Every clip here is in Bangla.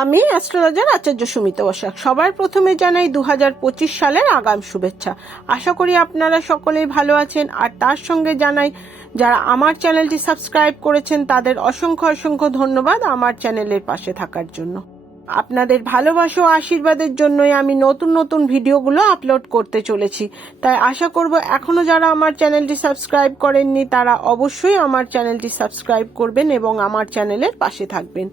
আমি অ্যাস্ট্রোলজার আচার্য সুমিত বসাক। সবার প্রথমে জানাই দু হাজার পঁচিশ সালের আগাম শুভেচ্ছা। আশা করি আপনারা সকলেই ভালো আছেন, আর তার সঙ্গে জানাই, যারা আমার চ্যানেলটি সাবস্ক্রাইব করেছেন, তাদের অসংখ্য অসংখ্য ধন্যবাদ আমার চ্যানেলের পাশে থাকার জন্য। আপনাদের ভালোবাসা ও আশীর্বাদের জন্যই আমি নতুন নতুন ভিডিওগুলো আপলোড করতে চলেছি। তাই আশা করব এখনও যারা আমার চ্যানেলটি সাবস্ক্রাইব করেননি, তারা অবশ্যই আমার চ্যানেলটি সাবস্ক্রাইব করবেন এবং আমার চ্যানেলের পাশে থাকবেন।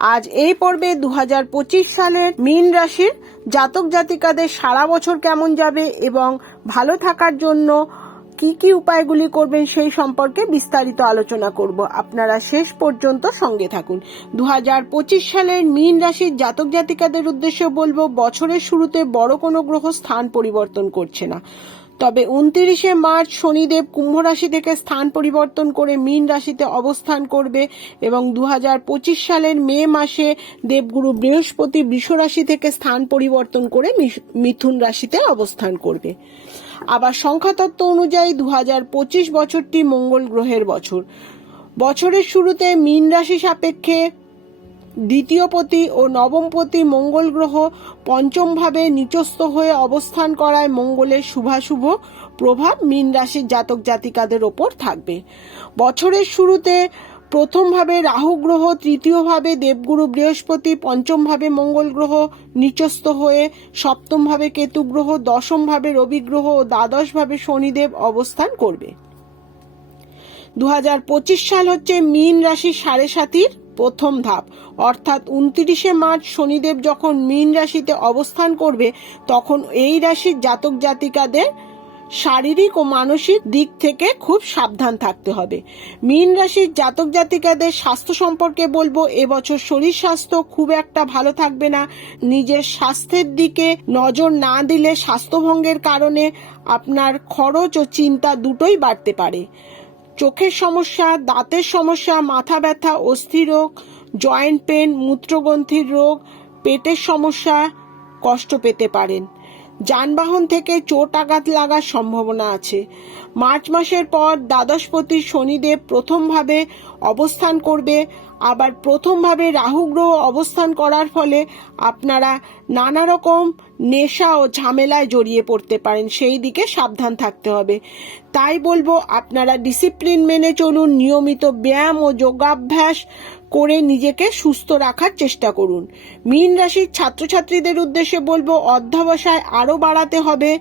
আজ এই পর্বে দু হাজার পঁচিশ সালের মীন রাশির জাতক জাতিকাদের সারা বছর কেমন যাবে এবং ভালো থাকার জন্য কি কি উপায়গুলি করবেন সেই সম্পর্কে বিস্তারিত আলোচনা করব। আপনারা শেষ পর্যন্ত সঙ্গে থাকুন। দু হাজার পঁচিশ সালের মীন রাশির জাতক জাতিকাদের উদ্দেশ্যে বলব, বছরের শুরুতে বড় কোনো গ্রহ স্থান পরিবর্তন করছে না। তবে উনত্রিশে মার্চ শনিদেব কুম্ভ রাশি থেকে স্থান পরিবর্তন করে মীন রাশিতে অবস্থান করবে এবং দু হাজার পঁচিশ সালের মে মাসে দেবগুরু বৃহস্পতি বৃষ রাশি থেকে স্থান পরিবর্তন করে মিথুন রাশিতে অবস্থান করবে। আবার সংখ্যাতত্ত্ব অনুযায়ী দু হাজার পঁচিশ বছরটি মঙ্গল গ্রহের বছর। বছরের শুরুতে মীন রাশি সাপেক্ষে দ্বিতীয়পতি ও নবমপতি মঙ্গল গ্রহ পঞ্চমভাবে নিচস্থ হয়ে অবস্থান করায় মঙ্গলের শুভাশুভ প্রভাব মীন রাশির জাতক জাতিকাদের ওপর থাকবে। বছরের শুরুতে প্রথমভাবে রাহু গ্রহ, তৃতীয়ভাবে দেবগুরু বৃহস্পতি, পঞ্চমভাবে মঙ্গল গ্রহ নিচস্থ হয়ে সপ্তমভাবে কেতু গ্রহ, দশমভাবে রবি গ্রহ ও দ্বাদশভাবে শনিদেব অবস্থান করবে। দুহাজার পঁচিশ সাল হচ্ছে মীন রাশির সাড়ে সাতির প্রথম ধাপ। অর্থাৎ উনত্রিশে মার্চ শনিদেব যখন মীন রাশিতে অবস্থান করবে, তখন এই রাশির জাতক জাতিকাদের শারীরিক ও মানসিক দিক থেকে খুব সাবধান থাকতে হবে। মীন রাশির জাতক জাতিকাদের স্বাস্থ্য সম্পর্কে বলব, এবছর শরীর স্বাস্থ্য খুব একটা ভালো থাকবে না। নিজের স্বাস্থ্যের দিকে নজর না দিলে স্বাস্থ্যভঙ্গের কারণে আপনার খরচ ও চিন্তা দুটোই বাড়তে পারে। চোখের সমস্যা, দাঁতের সমস্যা, মাথা ব্যথা, অস্থি রোগ, জয়েন্ট পেন মূত্রগ্রন্থির রোগ, পেটের সমস্যা কষ্ট পেতে পারেন। যানবাহন থেকে চোট আঘাত লাগার সম্ভাবনা আছে। মার্চ মাসের পর দ্বাদশপতি শনিদেব প্রথমভাবে অবস্থান করবে। আবার প্রথমভাবে রাহু গ্রহ অবস্থান করার ফলে আপনারা নানা রকম নেশা ও ঝামেলায় জড়িয়ে পড়তে পারেন। সেই দিকে সাবধান থাকতে হবে। তাই বলব, আপনারা ডিসিপ্লিন মেনে চলুন, নিয়মিত ব্যায়াম ও যোগাভ্যাস করে নিজেকে সুস্থ রাখার চেষ্টা করুন। মীন রাশির ছাত্রছাত্রীদের উদ্দেশ্যে বলব, অধ্যবসায় আরও বাড়াতে হবে।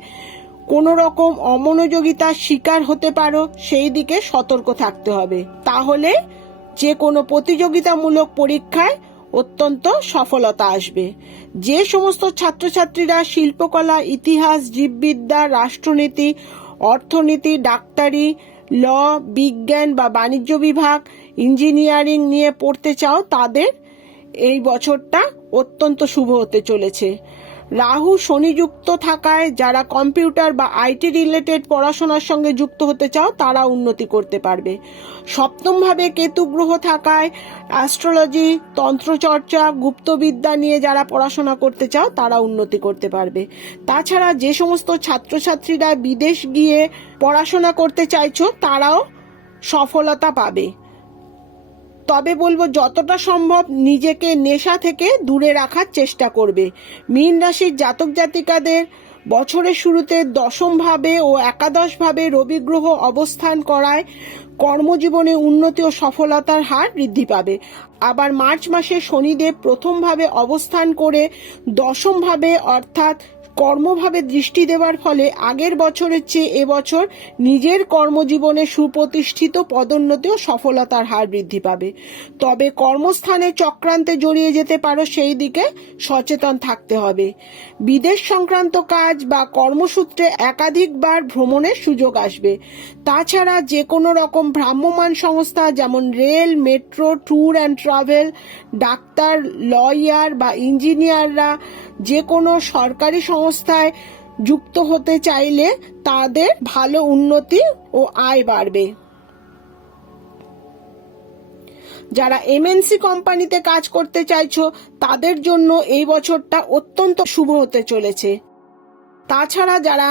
কোনো রকম অমনোযোগিতার শিকার হতে পারো, সেই দিকে সতর্ক থাকতে হবে। তাহলে যে কোনো প্রতিযোগিতামূলক পরীক্ষায় অত্যন্ত সফলতা আসবে। যে সমস্ত ছাত্রছাত্রীরা শিল্পকলা, ইতিহাস, জীববিদ্যা, রাষ্ট্রনীতি, অর্থনীতি, ডাক্তারি, ল, বিজ্ঞান বা বাণিজ্য বিভাগ, ইঞ্জিনিয়ারিং নিয়ে পড়তে চাও, তাদের এই বছরটা অত্যন্ত শুভ হতে চলেছে। রাহু শনিযুক্ত থাকায় যারা কম্পিউটার বা আইটি রিলেটেড পড়াশোনার সঙ্গে যুক্ত হতে চাও, তারা উন্নতি করতে পারবে। সপ্তমভাবে কেতু গ্রহ থাকায় অ্যাস্ট্রোলজি, তন্ত্রচর্চা, গুপ্তবিদ্যা নিয়ে যারা পড়াশোনা করতে চাও, তারা উন্নতি করতে পারবে। তাছাড়া যে সমস্ত ছাত্রছাত্রীরা বিদেশ গিয়ে পড়াশোনা করতে চাইছো, তারাও সফলতা পাবে। তবে বলব যতটা সম্ভব নিজেকে নেশা থেকে দূরে রাখার চেষ্টা করবে। মীন রাশির জাতক জাতিকাদের বছরের শুরুতে দশমভাবে ও একাদশভাবে রবি গ্রহ অবস্থান করায় কর্মজীবনে উন্নতি ও সফলতার হার বৃদ্ধি পাবে। আবার মার্চ মাসে শনিদেব প্রথমভাবে অবস্থান করে দশমভাবে অর্থাৎ কর্মভাবে দৃষ্টি দেওয়ার ফলে আগের বছরের চেয়ে এবছর নিজের কর্মজীবনে সুপ্রতিষ্ঠিত পদোন্নতি ও সফলতার হার বৃদ্ধি পাবে। তবে কর্মস্থানে চক্রান্তে জড়িয়ে যেতে পারো সেই দিকে সচেতন থাকতে হবে। বিদেশ সংক্রান্ত কাজ বা কর্মসূত্রে একাধিকবার ভ্রমণের সুযোগ আসবে। তাছাড়া যে কোনো রকম ভ্রাম্যমাণ সংস্থা যেমন rail, metro, tour and travel, doctor, lawyer বা ইঞ্জিনিয়াররা যে কোনো সরকারি সংস্থায় যুক্ত হতে চাইলে তাদের ভালো উন্নতি ও আয় বাড়বে। যারা এমএনসি কোম্পানিতে কাজ করতে চাইছো, তাদের জন্য এই বছরটা অত্যন্ত শুভ হতে চলেছে। তাছাড়া যারা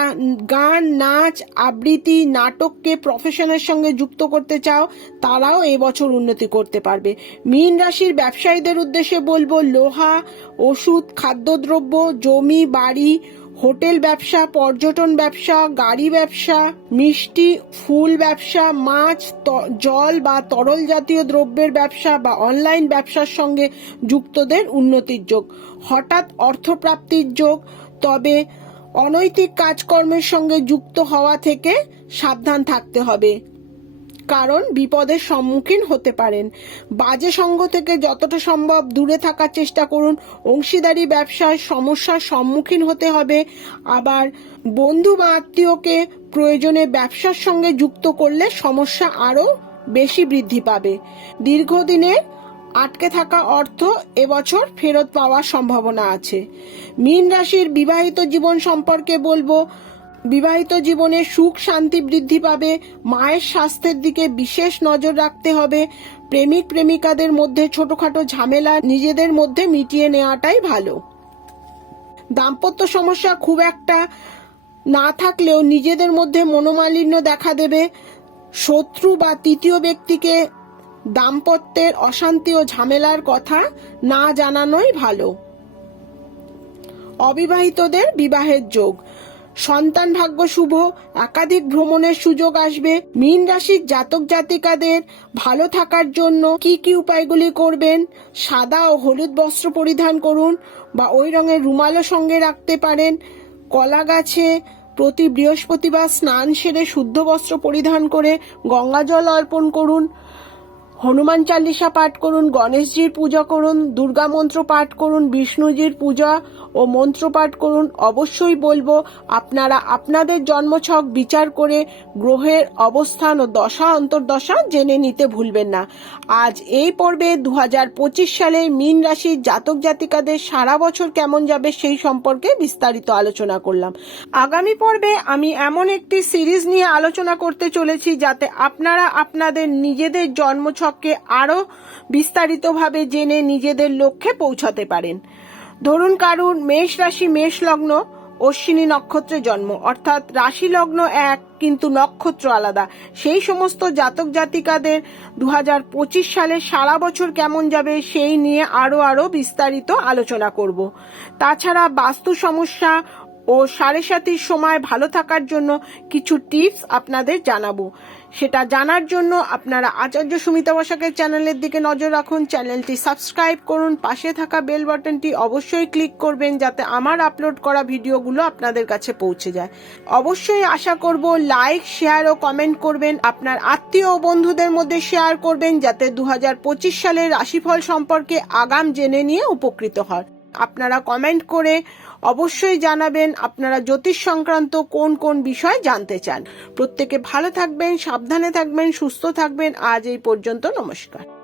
গান, নাচ, আবৃত্তি, নাটককে প্রফেশনের সঙ্গে যুক্ত করতে চাও, তারাও এবছর উন্নতি করতে পারবে। মীন রাশির ব্যবসায়ীদের উদ্দেশ্যে বলব, লোহা, ওষুধ, খাদ্যদ্রব্য, জমি, বাড়ি, হোটেল ব্যবসা, পর্যটন ব্যবসা, গাড়ি ব্যবসা, মিষ্টি, ফুল ব্যবসা, মাছ জল বা তরল জাতীয় দ্রব্যের ব্যবসা বা অনলাইন ব্যবসার সঙ্গে যুক্তদের উন্নতির যোগ। হঠাৎ অর্থপ্রাপ্তির যোগ, তবে অনৈতিক কাজকর্মের সঙ্গে যুক্ত হওয়া থেকে সাবধান থাকতে হবে। কারণ বিপদের সম্মুখীন হতে পারেন। বাজে সঙ্গ থেকে যতটা সম্ভব দূরে থাকার চেষ্টা করুন। অংশীদারি ব্যবসায় সমস্যার সম্মুখীন হতে হবে। আবার বন্ধু বা আত্মীয়কে প্রয়োজনে ব্যবসার সঙ্গে যুক্ত করলে সমস্যা আরও বেশি বৃদ্ধি পাবে। দীর্ঘদিনের আটকে থাকা অর্থ এবছর ফেরত পাওয়ার সম্ভাবনা আছে। মীন রাশির বিবাহিত জীবন সম্পর্কে বলব, বিবাহিত জীবনে সুখ শান্তি বৃদ্ধি পাবে, মায়ের স্বাস্থ্যের দিকে বিশেষ নজর রাখতে হবে, প্রেমিক প্রেমিকাদের মধ্যে ছোটখাটো ঝামেলা নিজেদের মধ্যে মিটিয়ে নেওয়াটাই ভালো। দাম্পত্য সমস্যা খুব একটা না থাকলেও নিজেদের মধ্যে মনোমালিন্য দেখা দেবে, শত্রু বা তৃতীয় ব্যক্তিকে দাম্পত্যের অশান্তি ও ঝামেলার কথা না জানানোই ভালো। অবিবাহিতদের বিবাহের যোগ। সন্তান ভাগ্য শুভ, একাধিক ভ্রমণের সুযোগ আসবে। মীন রাশির জাতক জাতিকাদের ভালো থাকার জন্য কি কি উপায়গুলি করবেন? সাদা ও হলুদ বস্ত্র পরিধান করুন বা ওই রঙের রুমালও সঙ্গে রাখতে পারেন। কলা গাছে প্রতি বৃহস্পতিবার স্নান সেরে শুদ্ধ বস্ত্র পরিধান করে গঙ্গা জল অর্পণ করুন। হনুমান চালিসা পাঠ করুন, গণেশজির পূজা করুন, দুর্গা মন্ত্র পাঠ করুন, বিষ্ণুজির পূজা ও মন্ত্র পাঠ করুন। অবশ্যই বলব, আপনারা আপনাদের জন্মছক বিচার করে গ্রহের অবস্থান ও দশা, অন্তর্দশা জেনে নিতে ভুলবেন না। আজ এই পর্বে দু হাজার পঁচিশ সালে মীন রাশির জাতক জাতিকাদের সারা বছর কেমন যাবে সেই সম্পর্কে বিস্তারিত আলোচনা করলাম। আগামী পর্বে আমি এমন একটি সিরিজ নিয়ে আলোচনা করতে চলেছি, যাতে আপনারা আপনাদের নিজেদের জন্মছককে আরও বিস্তারিতভাবে জেনে নিজেদের লক্ষ্যে পৌঁছাতে পারেন। ধরুন কারুর মেষ রাশি মেষ লগ্ন, অশ্বিনী নক্ষত্রে জন্ম। অর্থাৎ রাশি লগ্ন এক, কিন্তু নক্ষত্র আলাদা। সেই সমস্ত জাতক জাতিকাদের দু হাজার পঁচিশ সালে সারা বছর কেমন যাবে, সেই নিয়ে আরও আরও বিস্তারিত আলোচনা করব। তাছাড়া বাস্তু সমস্যা ও সাড়ে সাতির সময় ভালো থাকার জন্য কিছু টিপস আপনাদের জানাব। সেটা জানার জন্য আপনারা আচার্য সুমিতা বসাকের চ্যানেলের দিকে নজর রাখুন। চ্যানেলটি সাবস্ক্রাইব করুন। পাশে থাকা বেল বাটনটি অবশ্যই ক্লিক করবেন যাতে আমার আপলোড করা ভিডিওগুলো আপনাদের কাছে পৌঁছে যায়। অবশ্যই আশা করব লাইক, শেয়ার ও কমেন্ট করবেন। আপনার আত্মীয় ও বন্ধুদের মধ্যে শেয়ার করবেন যাতে দু হাজার পঁচিশ সালের রাশিফল সম্পর্কে আগাম জেনে নিয়ে উপকৃত হয় আপনারা কমেন্ট করে অবশ্যই জানাবেন আপনারা জ্যোতিষ সংক্রান্ত কোন কোন বিষয় জানতে চান। প্রত্যেকে ভালো থাকবেন, সাবধানে থাকবেন, সুস্থ থাকবেন। আজ এই পর্যন্ত নমস্কার।